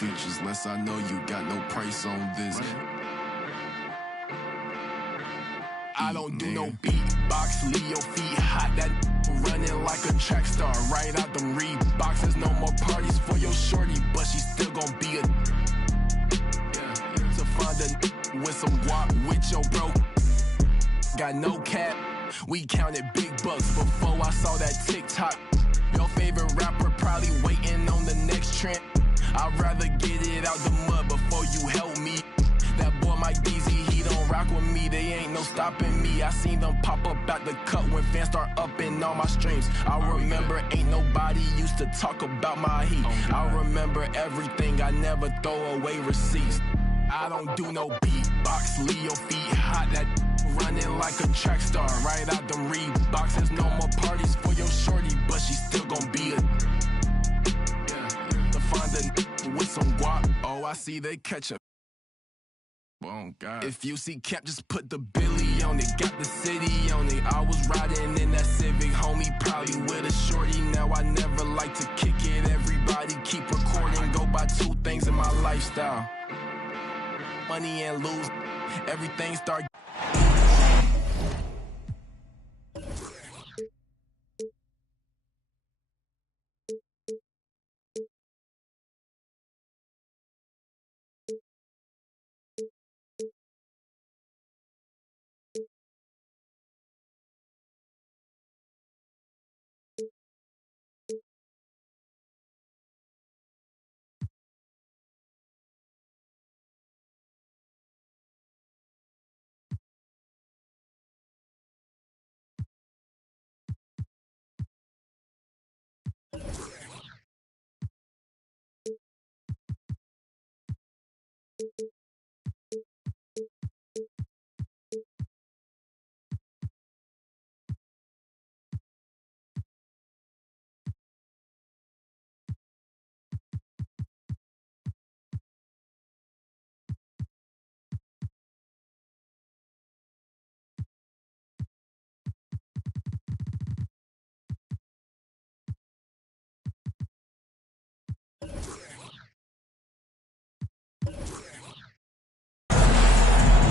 features. Less I know you got no price on this. I don't do no beatbox, leave your feet hot. That running like a track star, right out them Reeboks. There's no more parties for your shorty, but she still gon' be a to find a with some guap with your bro. Got no cap, we counted big bucks before I saw that TikTok. Your favorite rapper probably waiting on the next trend. I'd rather get it out the mud before you help me. That boy Mike DZ, he don't rock with me. They ain't no stopping me. I seen them pop up at the cut when fans start upping all my streams. I remember ain't nobody used to talk about my heat. I remember everything, I never throw away receipts. I don't do no beatbox, leave your feet hot. That running like a track star, right out them Reeboks. There's no more parties for your shorty, but she still gon' be a to find a with some guap. Oh, I see they catch a. Oh, God. If you see Cap, just put the Billy on it. Got the city on it. I was riding in that Civic, homie, probably with a shorty. Now I never like to kick it. Everybody keep recording. Go by two things in my lifestyle: money and lose. Everything start.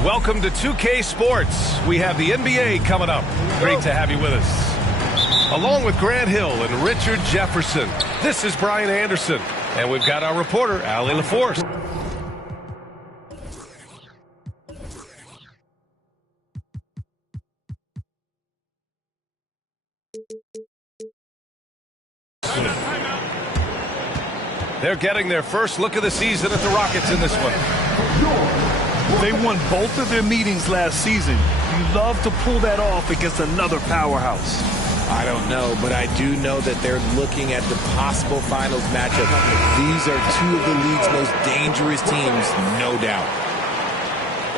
Welcome to 2K Sports. We have the NBA coming up. Great to have you with us. Along with Grant Hill and Richard Jefferson, this is Brian Anderson. And we've got our reporter, Allie LaForce. They're getting their first look of the season at the Rockets in this one. They won both of their meetings last season. You love to pull that off against another powerhouse. I don't know, but I do know that they're looking at the possible finals matchup. These are two of the league's most dangerous teams, no doubt.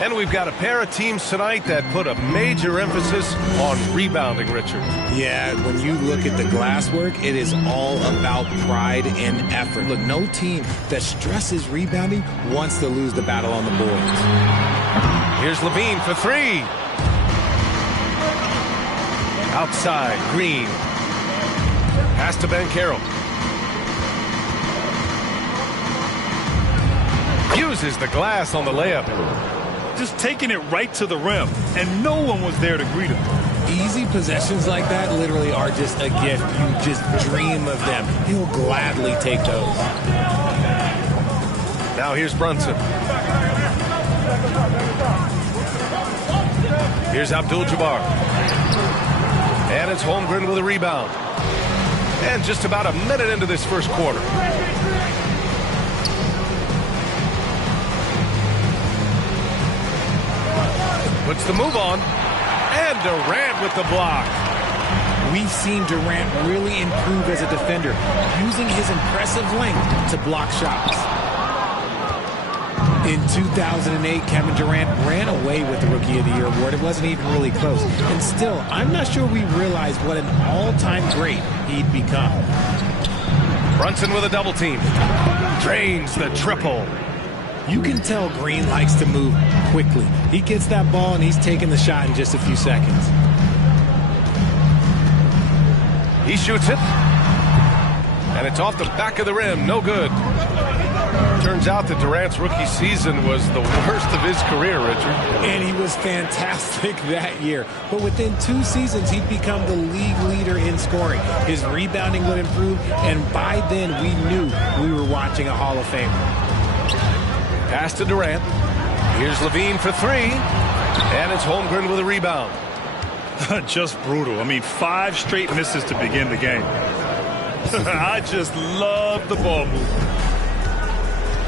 And we've got a pair of teams tonight that put a major emphasis on rebounding, Richard. Yeah, when you look at the glass work, it is all about pride and effort. Look, no team that stresses rebounding wants to lose the battle on the boards. Here's Levine for three. Outside, Green. Pass to Banchero. Uses the glass on the layup. Just taking it right to the rim, and no one was there to greet him. Easy possessions like that literally are just a gift. You just dream of them. He'll gladly take those. Now here's Brunson. Here's Abdul-Jabbar. And it's Holmgren with a rebound. And just about a minute into this first quarter. Puts the move on. And Durant with the block. We've seen Durant really improve as a defender, using his impressive length to block shots. In 2008, Kevin Durant ran away with the Rookie of the Year award. It wasn't even really close. And still, I'm not sure we realized what an all-time great he'd become. Brunson with a double team. Drains the triple. You can tell Green likes to move quickly. He gets that ball and he's taking the shot in just a few seconds. He shoots it. And it's off the back of the rim. No good. Turns out that Durant's rookie season was the worst of his career, Richard. And he was fantastic that year. But within 2 seasons, he'd become the league leader in scoring. His rebounding would improve, and by then we knew we were watching a Hall of Famer. Pass to Durant. Here's Levine for 3. And it's Holmgren with a rebound. Just brutal. I mean, 5 straight misses to begin the game. I just love the ball movement.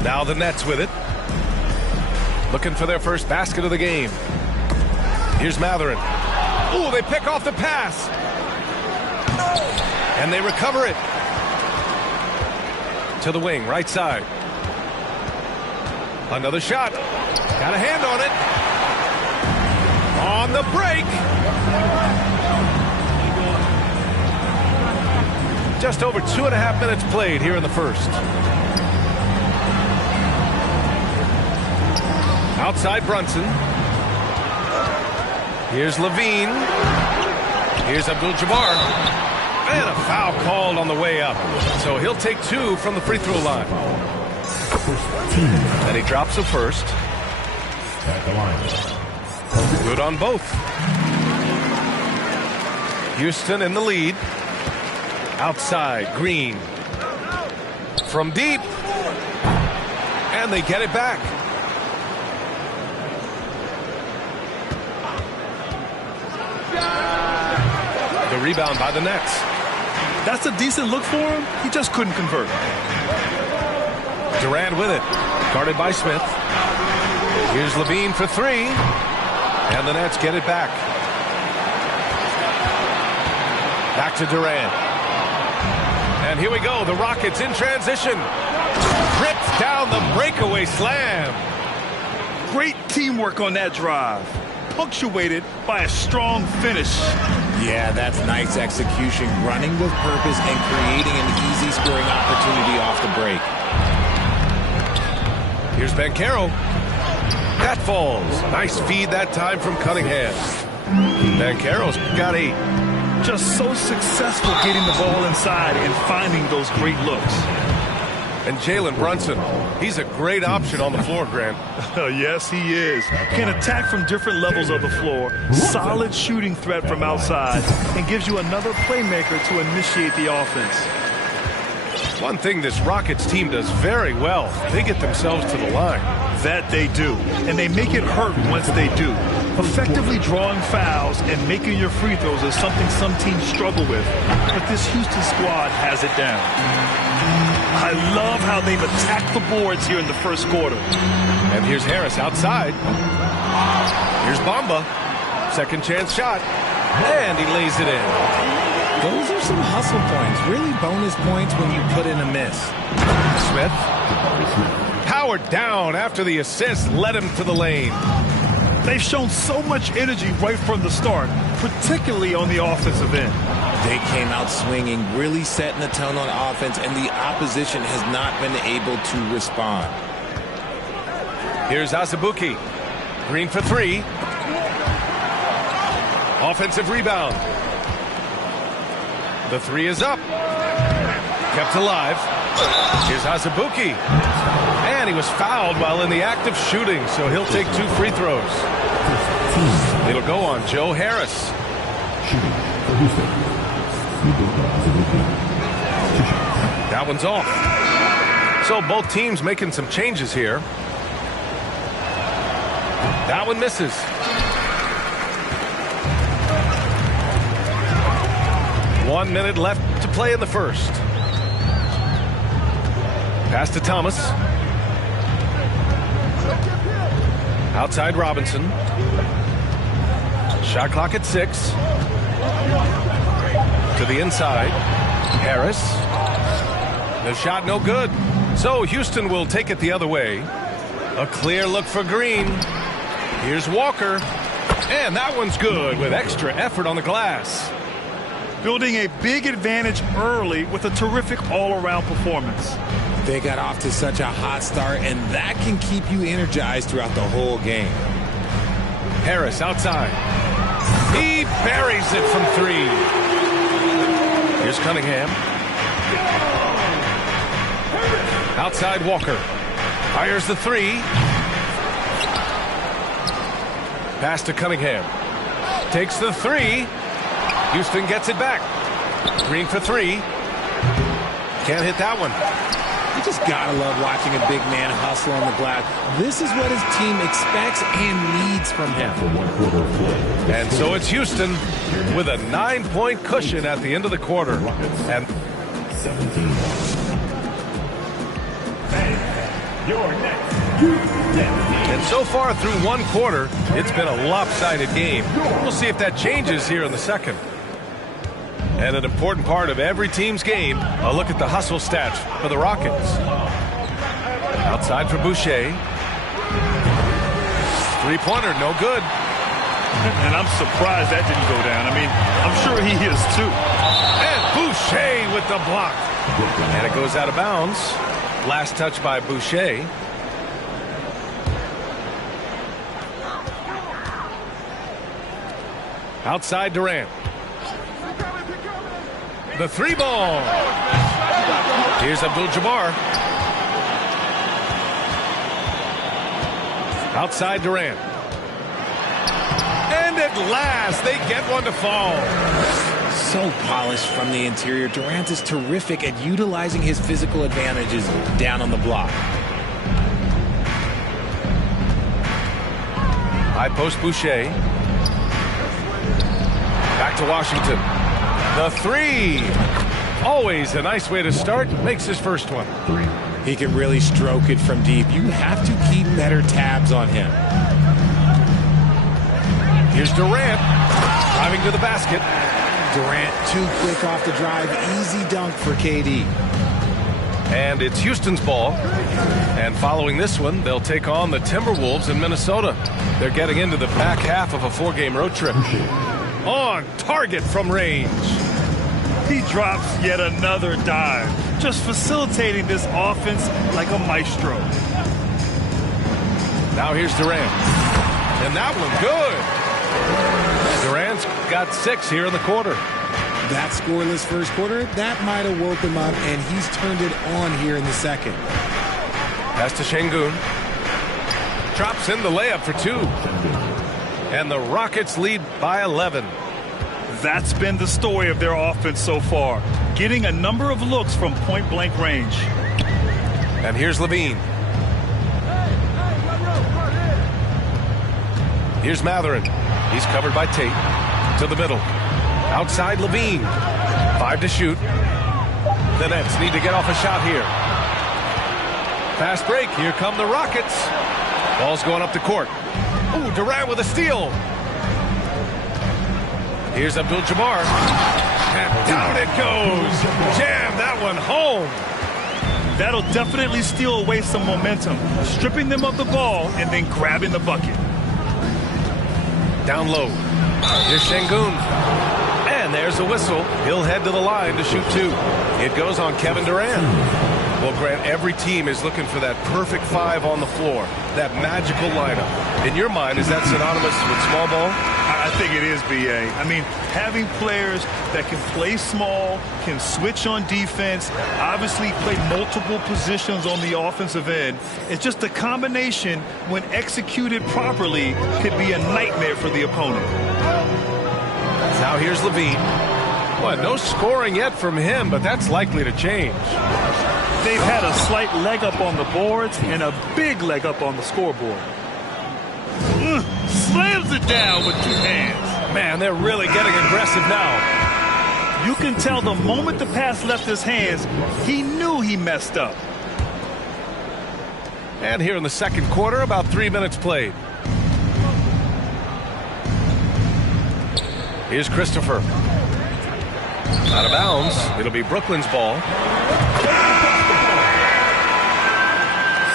Now the Nets with it. Looking for their first basket of the game. Here's Matherin. Ooh, they pick off the pass. And they recover it. To the wing, right side. Another shot. Got a hand on it. On the break. Just over 2.5 minutes played here in the first. Outside Brunson. Here's Levine. Here's Abdul-Jabbar. And a foul called on the way up. So he'll take 2 from the free throw line. And he drops the first. Good on both. Houston in the lead. Outside, Green. From deep. And they get it back. The rebound by the Nets. That's a decent look for him. He just couldn't convert. Durant with it. Guarded by Smith. Here's Levine for 3. And the Nets get it back. Back to Durant. And here we go. The Rockets in transition. Rips down the breakaway slam. Great teamwork on that drive. Punctuated by a strong finish. Yeah, that's nice execution. Running with purpose and creating an easy scoring opportunity off the break. Here's Banchero. That falls. Nice feed that time from Cunningham. Banchero's got 8. Just so successful getting the ball inside and finding those great looks. And Jalen Brunson, he's a great option on the floor, Grant. Yes, he is. Can attack from different levels of the floor. Solid shooting threat from outside. And gives you another playmaker to initiate the offense. One thing this Rockets team does very well, they get themselves to the line. That they do. And they make it hurt once they do. Effectively drawing fouls and making your free throws is something some teams struggle with. But this Houston squad has it down. I love how they've attacked the boards here in the first quarter. And here's Harris outside. Here's Bamba. Second chance shot. And he lays it in. Those are some hustle points. Really bonus points when you put in a miss. Smith. Powered down after the assist led him to the lane. They've shown so much energy right from the start, particularly on the offensive end. They came out swinging, really setting the tone on offense, and the opposition has not been able to respond. Here's Azubuike. Green for 3. Offensive rebound. The 3 is up. Kept alive. Here's Azubuike. And he was fouled while in the act of shooting, so he'll take 2 free throws. It'll go on Joe Harris. That one's off. So both teams making some changes here. That one misses. One minute left to play in the first. Pass to Thomas. Outside Robinson. Shot clock at 6. To the inside. Harris. The shot no good. So Houston will take it the other way. A clear look for Green. Here's Walker. And that one's good with extra effort on the glass. Building a big advantage early with a terrific all-around performance. They got off to such a hot start, and that can keep you energized throughout the whole game. Harris outside. He buries it from 3. Here's Cunningham. Outside Walker. Fires the three. Pass to Cunningham. Takes the three. Houston gets it back. Green for three. Can't hit that one. You just gotta love watching a big man hustle on the glass. This is what his team expects and needs from him. And so it's Houston with a 9-point cushion at the end of the quarter. And 17. You're next. And so far through one quarter, it's been a lopsided game. We'll see if that changes here in the second. And an important part of every team's game, a look at the hustle stats for the Rockets. Outside for Boucher. Three-pointer, no good. And I'm surprised that didn't go down. I mean, I'm sure he is too. And Boucher with the block. And it goes out of bounds. Last touch by Boucher. Outside Durant. The three ball. Here's Abdul-Jabbar. Outside Durant. And at last, they get one to fall. So polished from the interior. Durant is terrific at utilizing his physical advantages down on the block. High post Boucher. Back to Washington. The three. Always a nice way to start. Makes his first one. He can really stroke it from deep. You have to keep better tabs on him. Here's Durant. Driving to the basket. Durant too quick off the drive. Easy dunk for KD. And it's Houston's ball. And following this one, they'll take on the Timberwolves in Minnesota. They're getting into the back half of a 4-game road trip. On target from range. He drops yet another dive, just facilitating this offense like a maestro. Now here's Durant. And that one good. Durant's got 6 here in the quarter. That scoreless first quarter, that might have woke him up, and he's turned it on here in the second. Pass to Şengün. Drops in the layup for 2. And the Rockets lead by 11. That's been the story of their offense so far, getting a number of looks from point-blank range. And here's Levine. Here's Matherin. He's covered by Tate. To the middle. Outside Levine. 5 to shoot. The Nets need to get off a shot here. Fast break. Here come the Rockets. Ball's going up the court. Ooh, Durant with a steal. Here's Abdul-Jabbar. And down it goes. Jam that one home. That'll definitely steal away some momentum, stripping them of the ball and then grabbing the bucket. Down low. Here's Şengün. And there's a whistle. He'll head to the line to shoot 2. It goes on Kevin Durant. Well, Grant, every team is looking for that perfect 5 on the floor, that magical lineup. In your mind, is that synonymous with small ball? I think it is, B.A. I mean, having players that can play small, can switch on defense, obviously play multiple positions on the offensive end. It's just a combination, when executed properly, could be a nightmare for the opponent. Now here's Levine. Well, no scoring yet from him, but that's likely to change. They've had a slight leg up on the boards and a big leg up on the scoreboard. Slams it down with 2 hands. Man, they're really getting aggressive now. You can tell the moment the pass left his hands, he knew he messed up. And here in the second quarter, about 3 minutes played. Here's Christopher. Out of bounds. It'll be Brooklyn's ball.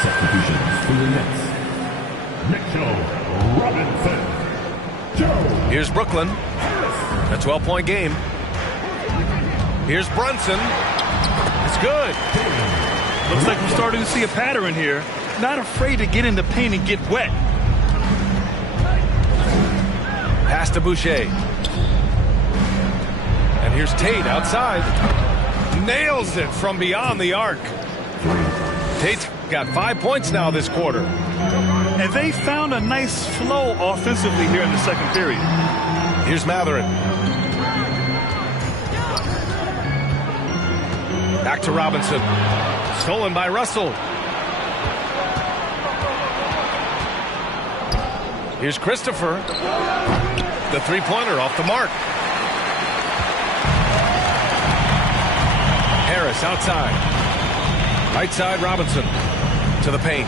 Substitutions for the Nets. Mitchell Robinson. Here's Brooklyn. A 12-point game. Here's Brunson. It's good. Looks like we're starting to see a pattern here. Not afraid to get in the paint and get wet. Pass to Boucher. And here's Tate outside. Nails it from beyond the arc. Tate got 5 points now this quarter. And they found a nice flow offensively here in the second period. Here's Matherin. Back to Robinson. Stolen by Russell. Here's Christopher. The three-pointer off the mark. Harris outside. Right side, Robinson. To the paint.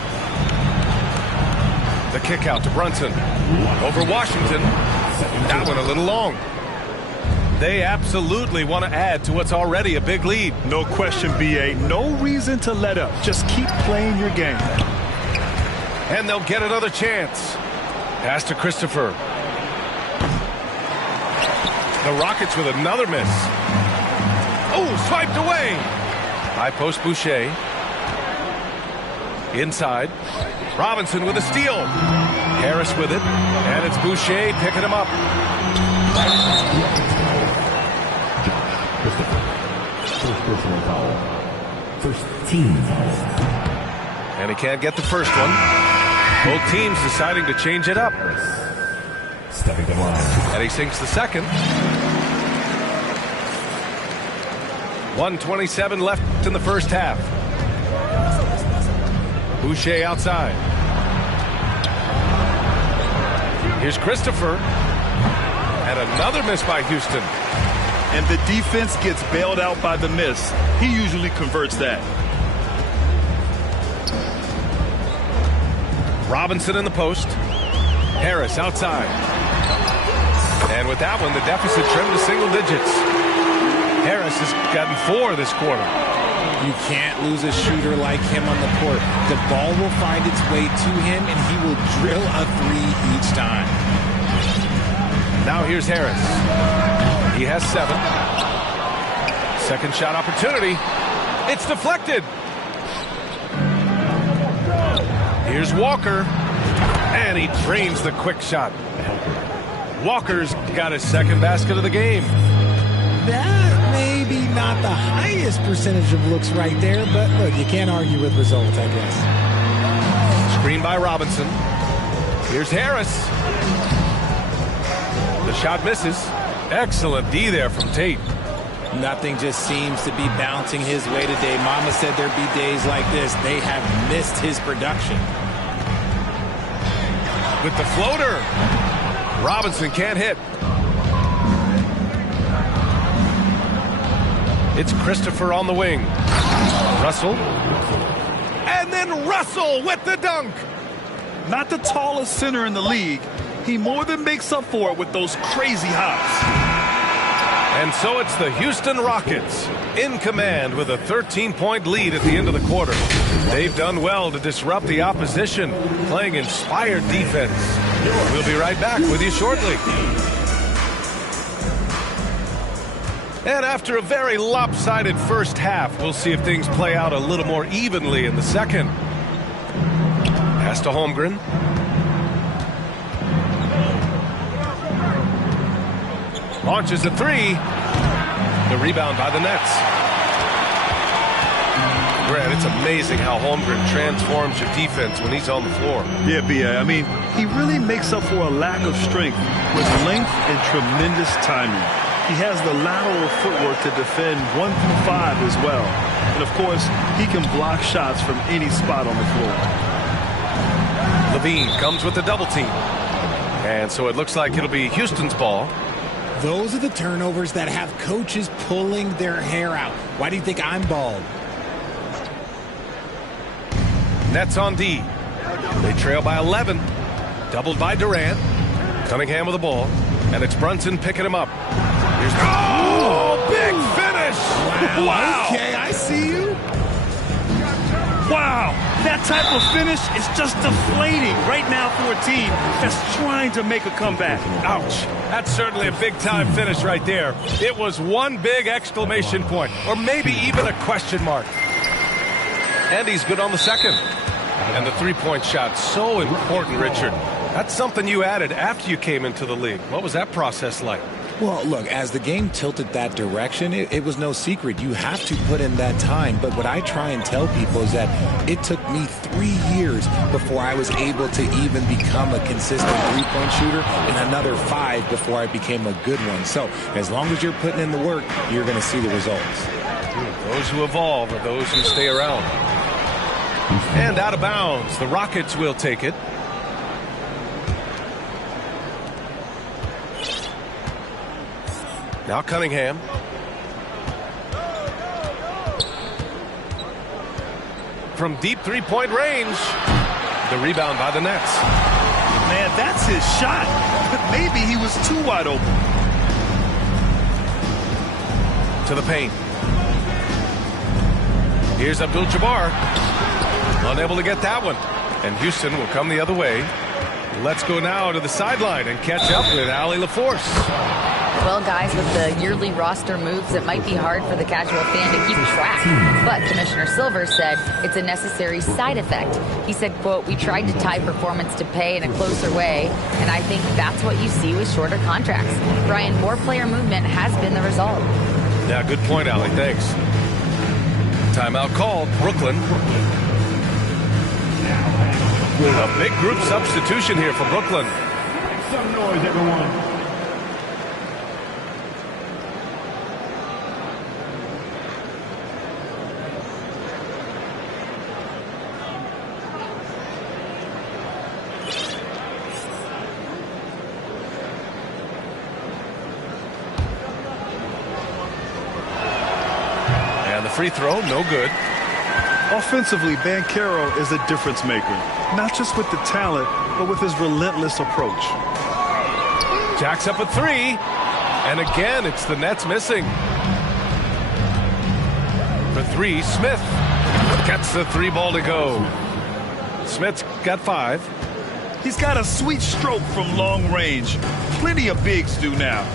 The kick out to Brunson. Over Washington. That one a little long. They absolutely want to add to what's already a big lead. No question, B.A. No reason to let up. Just keep playing your game. And they'll get another chance. Pass to Christopher. The Rockets with another miss. Oh, swiped away. High post Boucher. Inside. Robinson with a steal. Harris with it. And it's Boucher picking him up. First personal foul. First team foul. And he can't get the first one. Both teams deciding to change it up. Stepping the line. And he sinks the second. 1:27 left in the first half. Boucher outside. Here's Christopher. And another miss by Houston. And the defense gets bailed out by the miss. He usually converts that. Robinson in the post. Harris outside. And with that one, the deficit trimmed to single digits. Harris has gotten 4 this quarter. You can't lose a shooter like him on the court. The ball will find its way to him, and he will drill a 3 each time. Now here's Harris. He has 7. Second shot opportunity. It's deflected. Here's Walker. And he drains the quick shot. Walker's got his second basket of the game. That may be not the highest percentage of looks right there, but look, you can't argue with results, I guess. Screen by Robinson. Here's Harris. The shot misses. Excellent D there from Tate. Nothing just seems to be bouncing his way today. Mama said there'd be days like this. They have missed his production. With the floater. Robinson can't hit. It's Christopher on the wing. Russell. And then Russell with the dunk. Not the tallest center in the league. He more than makes up for it with those crazy hops. And so it's the Houston Rockets in command with a 13-point lead at the end of the quarter. They've done well to disrupt the opposition, playing inspired defense. We'll be right back with you shortly. And after a very lopsided first half, we'll see if things play out a little more evenly in the second. Pass to Holmgren. Launches a 3. The rebound by the Nets. Grant, it's amazing how Holmgren transforms your defense when he's on the floor. Yeah, B.A. I mean, he really makes up for a lack of strength with length and tremendous timing. He has the lateral footwork to defend 1 through 5 as well. And, of course, he can block shots from any spot on the floor. Levine comes with the double team. And so it looks like it'll be Houston's ball. Those are the turnovers that have coaches pulling their hair out. Why do you think I'm bald? Nets on D. They trail by 11. Doubled by Durant. Cunningham with the ball. And it's Brunson picking him up. Here's big finish! Wow. Okay, I see you. Wow, that type of finish is just deflating right now for a team that's trying to make a comeback. Ouch. That's certainly a big-time finish right there. It was one big exclamation point, or maybe even a question mark. And he's good on the second. And the three-point shot, so important, Richard. That's something you added after you came into the league. What was that process like? Well, look, as the game tilted that direction, it was no secret. You have to put in that time. But what I try and tell people is that it took me 3 years before I was able to even become a consistent three-point shooter, and another 5 before I became a good one. So as long as you're putting in the work, you're going to see the results. Those who evolve are those who stay around. And out of bounds, the Rockets will take it. Now Cunningham. From deep three-point range. The rebound by the Nets. Man, that's his shot. But maybe he was too wide open. To the paint. Here's Abdul-Jabbar. Unable to get that one. And Houston will come the other way. Let's go now to the sideline and catch up with Allie LaForce. Well, guys, with the yearly roster moves, it might be hard for the casual fan to keep track. But Commissioner Silver said it's a necessary side effect. He said, quote, "We tried to tie performance to pay in a closer way, and I think that's what you see with shorter contracts." Brian, more player movement has been the result. Yeah, good point, Allie. Thanks. Timeout called. Brooklyn. A big group substitution here for Brooklyn. Make some noise, everyone. And the free throw, no good. Offensively, Banchero is a difference maker. Not just with the talent, but with his relentless approach. Jacks up a 3. And again, it's the Nets missing. For 3, Smith gets the 3 ball to go. Smith's got 5. He's got a sweet stroke from long range. Plenty of bigs do now.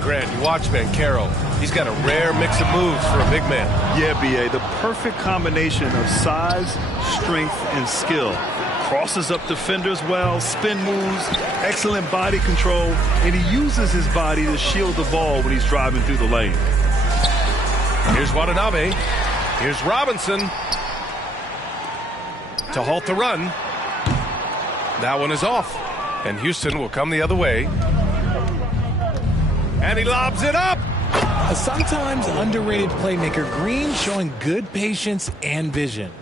Grant, you watch Banchero. He's got a rare mix of moves for a big man. Yeah, B.A., the perfect combination of size, strength, and skill. Crosses up defenders well, spin moves, excellent body control, and he uses his body to shield the ball when he's driving through the lane. Here's Watanabe. Here's Robinson to halt the run. That one is off, and Houston will come the other way. And he lobs it up. A sometimes underrated playmaker, Green showing good patience and vision.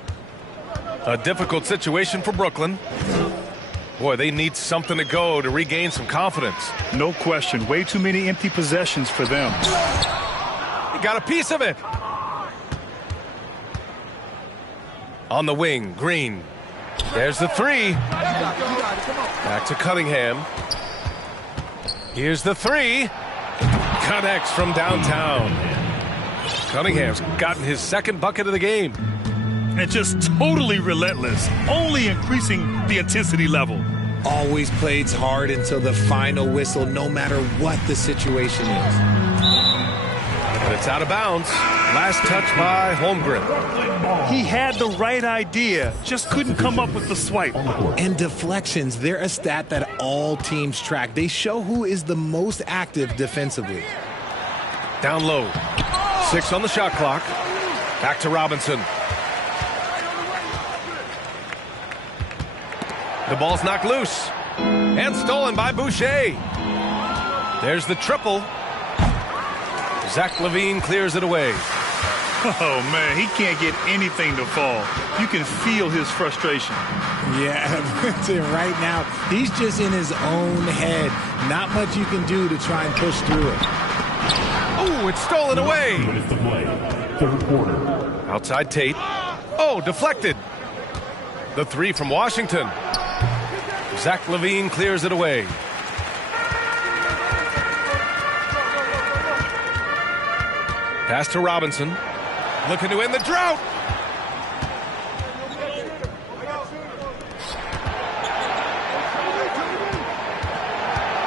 A difficult situation for Brooklyn. Boy, they need something to go to regain some confidence. No question. Way too many empty possessions for them. He got a piece of it. On the wing, Green. There's the 3. Back to Cunningham. Here's the 3. Connects from downtown. Cunningham's gotten his second bucket of the game. And just totally relentless, only increasing the intensity level. Always plays hard until the final whistle, no matter what the situation is. And it's out of bounds. Last touch by Holmgren. He had the right idea, just couldn't come up with the swipe. And deflections, they're a stat that all teams track. They show who is the most active defensively. Down low. 6 on the shot clock. Back to Robinson. The ball's knocked loose. And stolen by Boucher. There's the triple. Zach LaVine clears it away. Oh, man, he can't get anything to fall. You can feel his frustration. Yeah, right now, he's just in his own head. Not much you can do to try and push through it. Oh, it's stolen away. Minutes to play. Third quarter. Outside Tate. Oh, deflected. The 3 from Washington. Zach LaVine clears it away. Pass to Robinson. Looking to end the drought.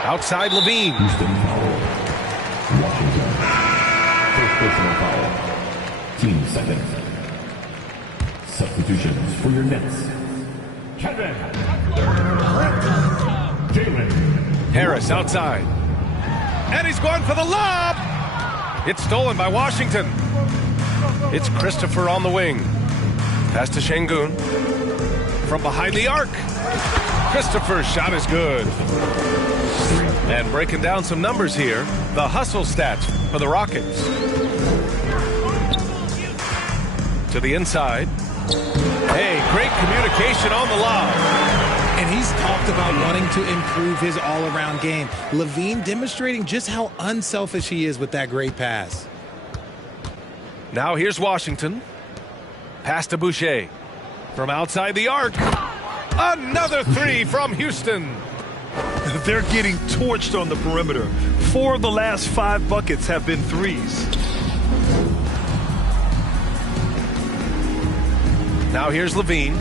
Outside LaVine. Houston foul. Washington. First personal foul. Team second. Substitutions for your Nets. Kevin. Jalen. Harris outside. And he's going for the lob. It's stolen by Washington. It's Christopher on the wing. Pass to Şengün. From behind the arc. Christopher's shot is good. And breaking down some numbers here, the hustle stats for the Rockets. To the inside. Hey, great communication on the lob. And he's talked about wanting to improve his all-around game. LaVine demonstrating just how unselfish he is with that great pass. Now here's Washington. Pass to Boucher. From outside the arc. Another three from Houston. They're getting torched on the perimeter. 4 of the last 5 buckets have been threes. Now here's LaVine.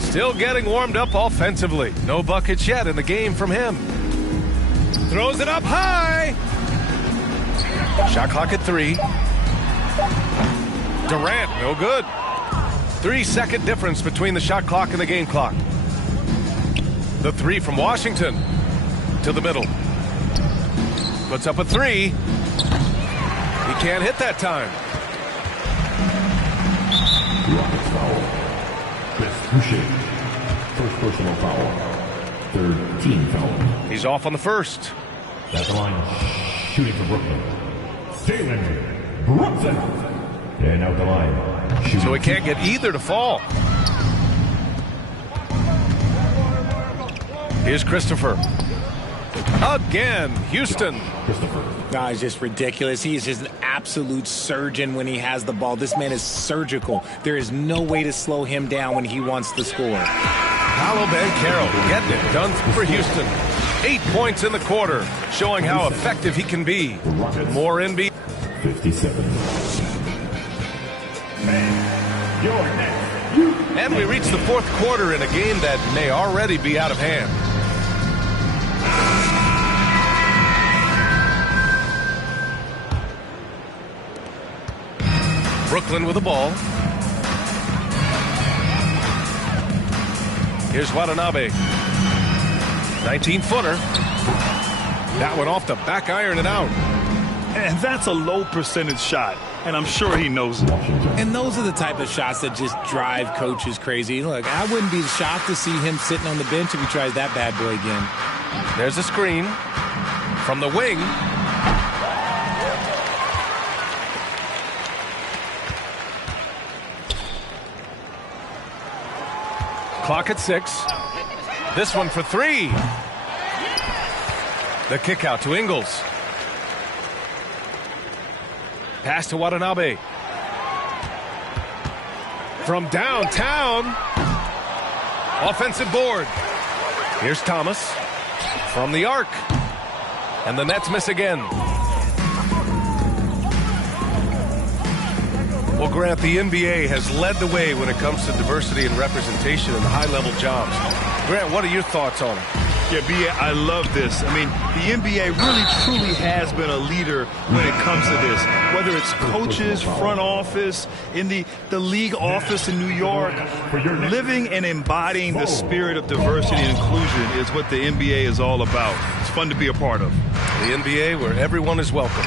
Still getting warmed up offensively. No buckets yet in the game from him. Throws it up high. Shot clock at 3. Durant, no good. 3-second difference between the shot clock and the game clock. The 3 from Washington. To the middle. Puts up a 3. He can't hit that time. Rockets foul. Chris Boucher. First personal foul. Third team foul. He's off on the first. At the line, shooting for Brooklyn. Jalen Brunson. And out the line. Shooting. So he can't get either to fall. Here's Christopher. Again, Houston. No, he's just ridiculous. He is just an absolute surgeon when he has the ball. This man is surgical. There is no way to slow him down when he wants to score. Paolo Banchero getting it done for Houston. 8 points in the quarter, showing how effective he can be. More NBA. 57. And we reach the fourth quarter in a game that may already be out of hand. Brooklyn with the ball. Here's Watanabe. 19-footer. That one off the back iron and out. And that's a low percentage shot, and I'm sure he knows it. And those are the type of shots that just drive coaches crazy. Look, I wouldn't be shocked to see him sitting on the bench if he tries that bad boy again. There's a screen from the wing. Clock at 6. This one for 3. The kick out to Ingles. Pass to Watanabe. From downtown. Offensive board. Here's Thomas. From the arc. And the Nets miss again. Well, Grant, the NBA has led the way when it comes to diversity and representation in the high-level jobs. Grant, what are your thoughts on it? Yeah, B.A., I love this. I mean, the NBA really, truly has been a leader when it comes to this. Whether it's coaches, front office, in the league office in New York, living and embodying the spirit of diversity and inclusion is what the NBA is all about. It's fun to be a part of. The NBA where everyone is welcome.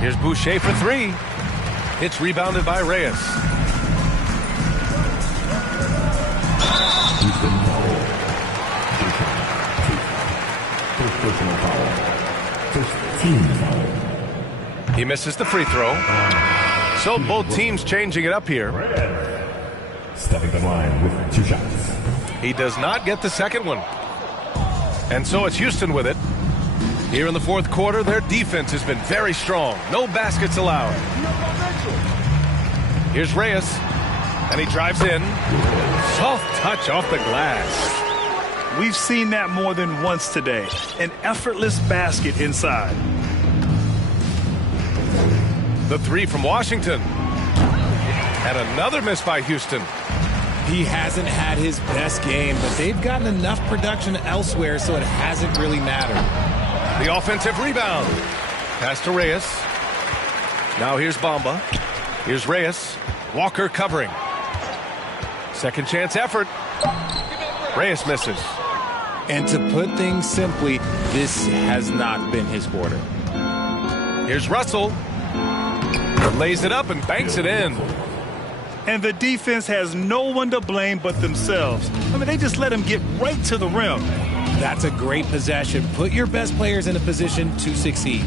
Here's Boucher for 3. It's rebounded by Reyes. Houston foul. First personal foul. First team foul. He misses the free throw. So both teams changing it up here. Stepping the line with 2 shots. He does not get the second one. And so it's Houston with it. Here in the fourth quarter, their defense has been very strong. No baskets allowed. Here's Reyes. And he drives in. Soft touch off the glass. We've seen that more than once today. An effortless basket inside. The 3 from Washington. And another miss by Houston. He hasn't had his best game, but they've gotten enough production elsewhere, so it hasn't really mattered. The offensive rebound. Pass to Reyes. Now here's Bamba. Here's Reyes. Walker covering. Second chance effort. Reyes misses. And to put things simply, this has not been his quarter. Here's Russell. Lays it up and banks it in. And the defense has no one to blame but themselves. I mean, they just let him get right to the rim. That's a great possession. Put your best players in a position to succeed.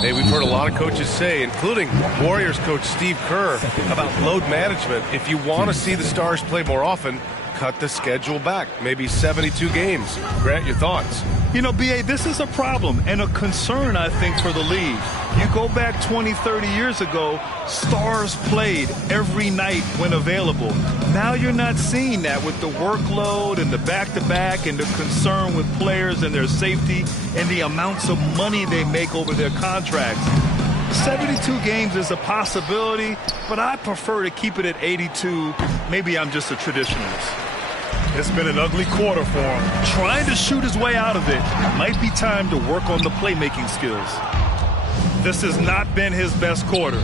Hey, we've heard a lot of coaches say, including Warriors coach Steve Kerr, about load management. If you want to see the Stars play more often, cut the schedule back, maybe 72 games. Grant, your thoughts? You know, B.A., this is a problem and a concern, I think, for the league. You go back 20, 30 years ago, Stars played every night when available. Now you're not seeing that with the workload and the back-to-back and the concern with players and their safety and the amounts of money they make over their contracts. 72 games is a possibility, but I prefer to keep it at 82. Maybe I'm just a traditionalist. It's been an ugly quarter for him. Trying to shoot his way out of it. Might be time to work on the playmaking skills. This has not been his best quarter.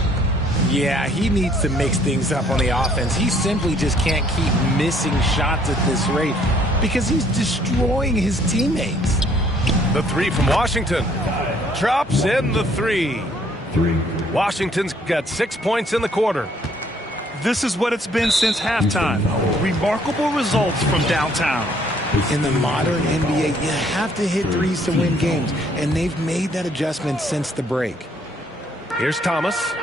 Yeah, he needs to mix things up on the offense. He simply just can't keep missing shots at this rate because he's destroying his teammates. The three from Washington. Drops in the three. Washington's got 6 points in the quarter. This is what it's been since halftime. Remarkable results from downtown. In the modern NBA, you have to hit threes to win games, and they've made that adjustment since the break. Here's Thomas.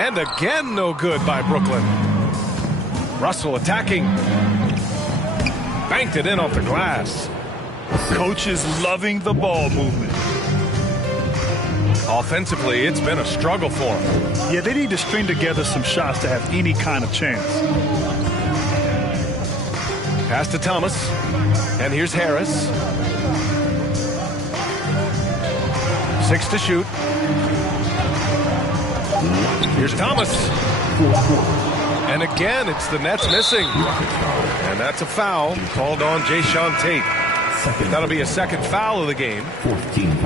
And again, no good by Brooklyn. Russell attacking. Banked it in off the glass. Coach is loving the ball movement. Offensively, it's been a struggle for him. Yeah, they need to string together some shots to have any kind of chance. Pass to Thomas. And here's Harris. 6 to shoot. Here's Thomas. And again, it's the Nets missing. And that's a foul called on Jayshawn Tate. That'll be a second foul of the game.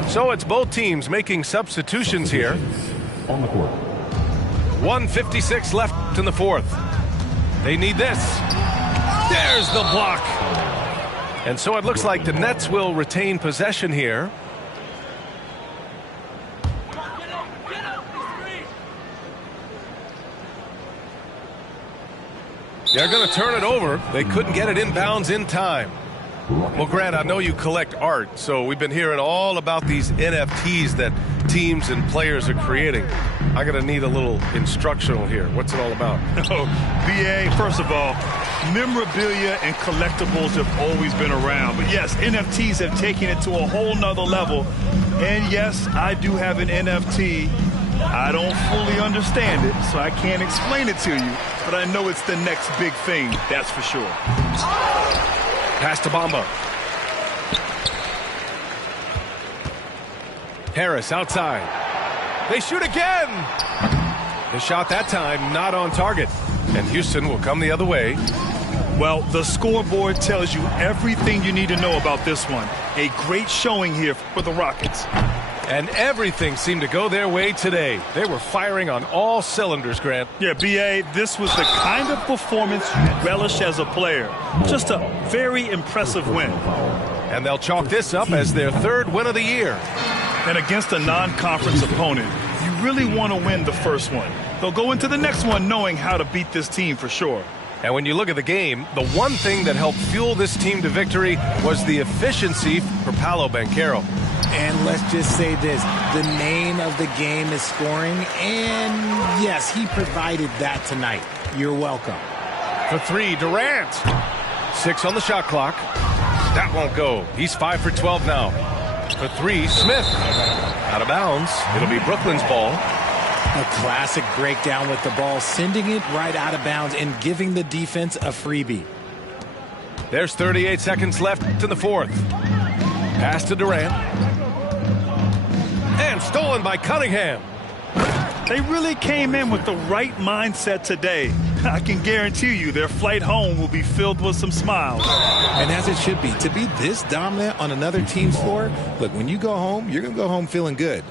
So it's both teams making substitutions here. 1:56 left in the fourth. They need this. There's the block. And so it looks like the Nets will retain possession here. They're going to turn it over. They couldn't get it inbounds in time. Well, Grant, I know you collect art, so we've been hearing all about these NFTs that teams and players are creating. I'm going to need a little instructional here. What's it all about? Oh, BA, first of all, memorabilia and collectibles have always been around. But yes, NFTs have taken it to a whole nother level. And yes, I do have an NFT. I don't fully understand it, so I can't explain it to you. But I know it's the next big thing, that's for sure. Pass to Bamba. Harris outside. They shoot again. The shot that time not on target. And Houston will come the other way. Well, the scoreboard tells you everything you need to know about this one. A great showing here for the Rockets. And everything seemed to go their way today. They were firing on all cylinders, Grant. Yeah, B.A., this was the kind of performance you relish as a player. Just a very impressive win. And they'll chalk this up as their third win of the year. And against a non-conference opponent, you really want to win the first one. They'll go into the next one knowing how to beat this team for sure. And when you look at the game, the one thing that helped fuel this team to victory was the efficiency for Paolo Banchero. And let's just say this, the name of the game is scoring, and yes, he provided that tonight. You're welcome. For three, Durant. 6 on the shot clock. That won't go. He's 5 for 12 now. For three, Smith. Out of bounds. It'll be Brooklyn's ball. A classic breakdown with the ball, sending it right out of bounds and giving the defense a freebie. There's 38 seconds left in the fourth. Pass to Durant. And stolen by Cunningham. They really came in with the right mindset today. I can guarantee you their flight home will be filled with some smiles. And as it should be, to be this dominant on another team's floor, look, when you go home, you're going to go home feeling good.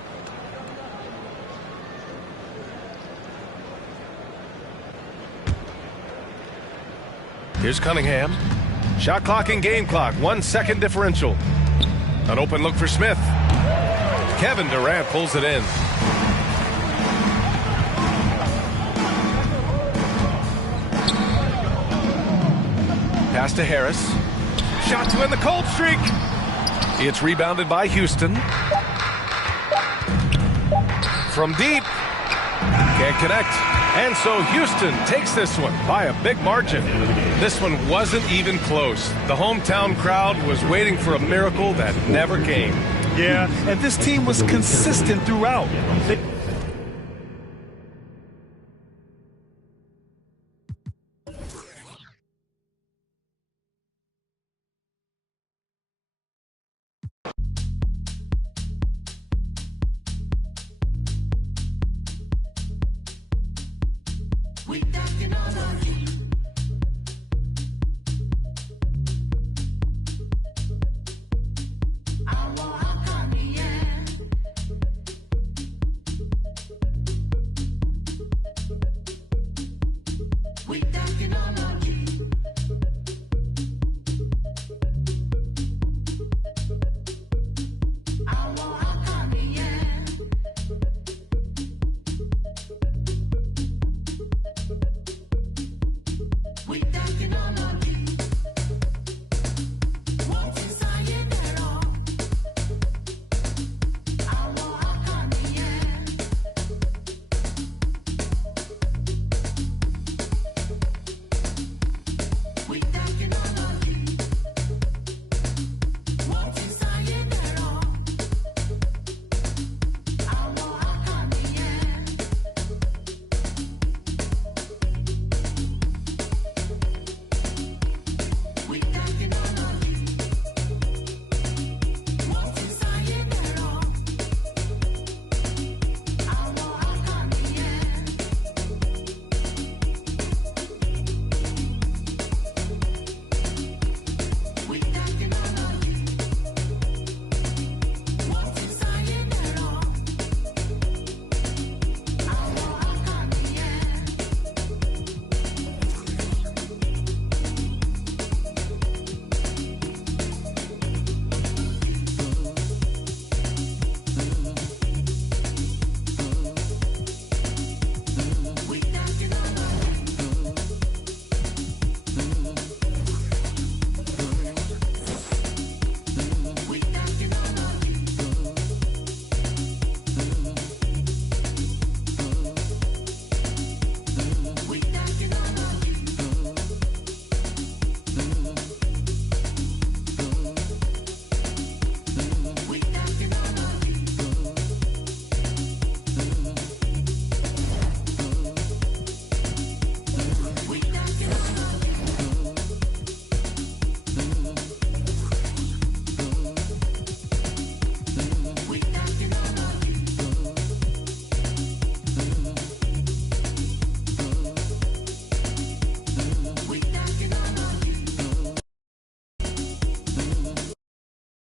Here's Cunningham. Shot clock and game clock, 1 second differential. An open look for Smith. Kevin Durant pulls it in. Pass to Harris. Shot to end the cold streak. It's rebounded by Houston. From deep. Can't connect. And so Houston takes this one by a big margin. This one wasn't even close. The hometown crowd was waiting for a miracle that never came. Yeah, and this team was consistent throughout.